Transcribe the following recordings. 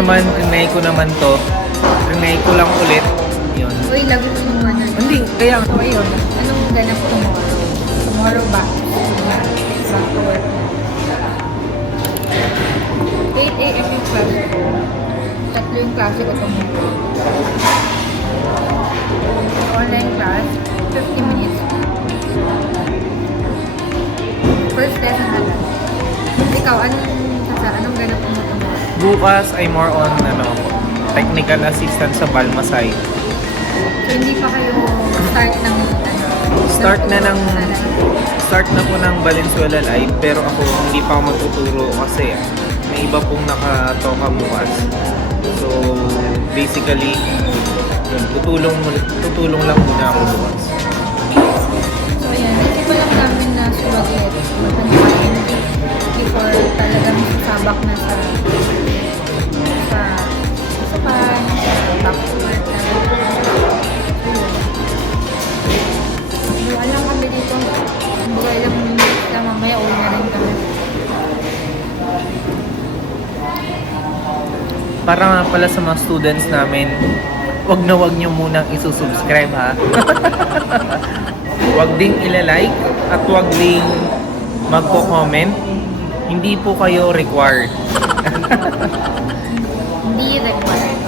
naman, trinay ko naman to. Trinay ko lang ulit. Yun. Uy, lagi ko yung ano. Hindi, kaya... So, ayun. Anong ganap tomorrow? Tomorrow back to work. 8 a.m. yung class ko. Tatlo yung klase ko tomorrow. Online class, 50 minutes. First lesson na lang. Ikaw, anong ganap mo tomorrow? Bukas ay more on technical assistant sa Balma side. So, hindi pa kayo start na po ng Valenzuela Live, pero ako hindi pa ako magtuturo kasi may iba pong nakatoka bukas. So basically yun, tutulong lang muna ako bukas. So ayan, hindi pa lang namin na suwagit matanyain before talagang sabak na sa usapan, sa back to work na. Wala kami dito. Kumbaga ilang minutes na mamaya uwi na rin kami. Para nga pala sa mga students namin, wag nyo munang isusubscribe ha. Wag ding ilalike at wag ding magko-comment. Hindi po kayo required. Hindi required.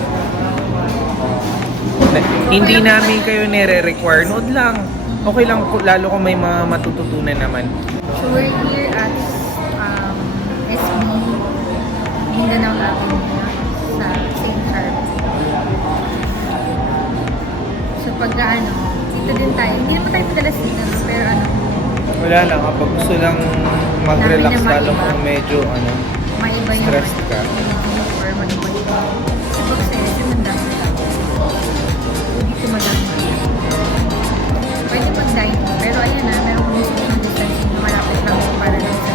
Hindi namin kayo nire-require. Nood lang. Okay lang po, lalo kung may mga matututunan naman. So we're here at SB Mindanao Avenue sa St. Charles. So pagka dito din tayo. Hindi naman tayo madalas dito, pero Wala lang, kapag gusto lang mag-relax lalo kung medyo maiba yung stressed ka. Or maiba yung kapag sa SM mandami lang. Dito madami. Pwede mag-dine, pero ayan meron kami social distancing na malapit lang para lang sa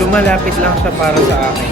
Lumalapit lang siya para sa akin.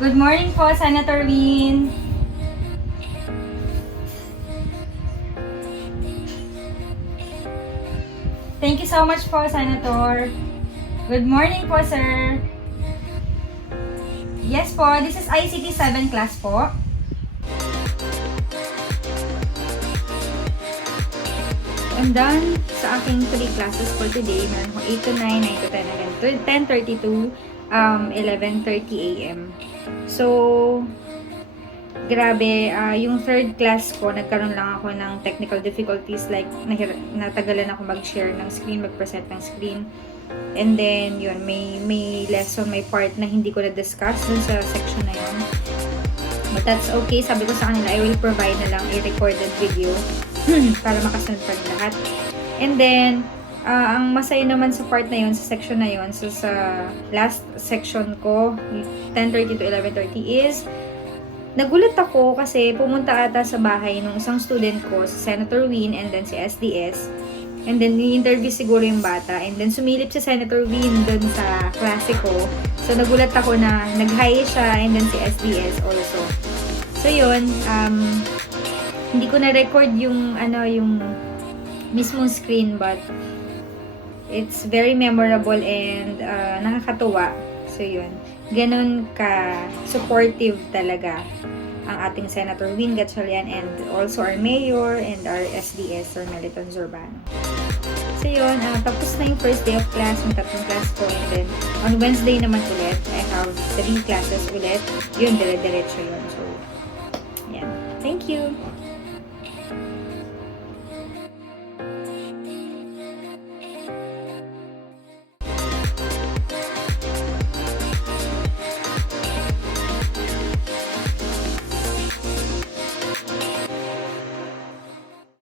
Good morning po, Senator Win. Thank you so much po, Senator. Good morning po, sir. Yes po, this is ICT 7 class po. I'm done sa aking 3 classes for today. Meron ko 8 to 9, 9 to 10, and 10:30 to 11:30 a.m. So, grabe, yung third class ko, nagkaroon lang ako ng technical difficulties like natagalan ako mag-share ng screen, mag-present ng screen. And then, yun, may lesson, may part na hindi ko na-discuss dun sa section na yun. But that's okay. Sabi ko sa kanila, I will provide na lang a recorded video para makasunod pa rin lahat. And then, ang masaya naman sa part na yun, sa section na yun, so sa last section ko, 10:30 to 11:30 is, nagulat ako kasi pumunta ata sa bahay ng isang student ko, si Senator Win, and then si SDS. And then, ni-interview siguro yung bata. And then, sumilip si Senator Win dun sa klase ko. So, nagulat ako na nag-hi siya, and then si SDS also. So, yun. Hindi ko na-record yung, yung mismong screen, but it's very memorable and nakakatuwa. So, yun. Ganon ka-supportive talaga ang ating Senator Win Gatchalian and also our Mayor and our SDS, Sir Meliton Zurbano. So yun, tapos na yung first day of class, yung tatlong class ko, and then on Wednesday naman ulit, I have 3 classes ulit. Yun, dire-diretso yun. So, yan. Thank you!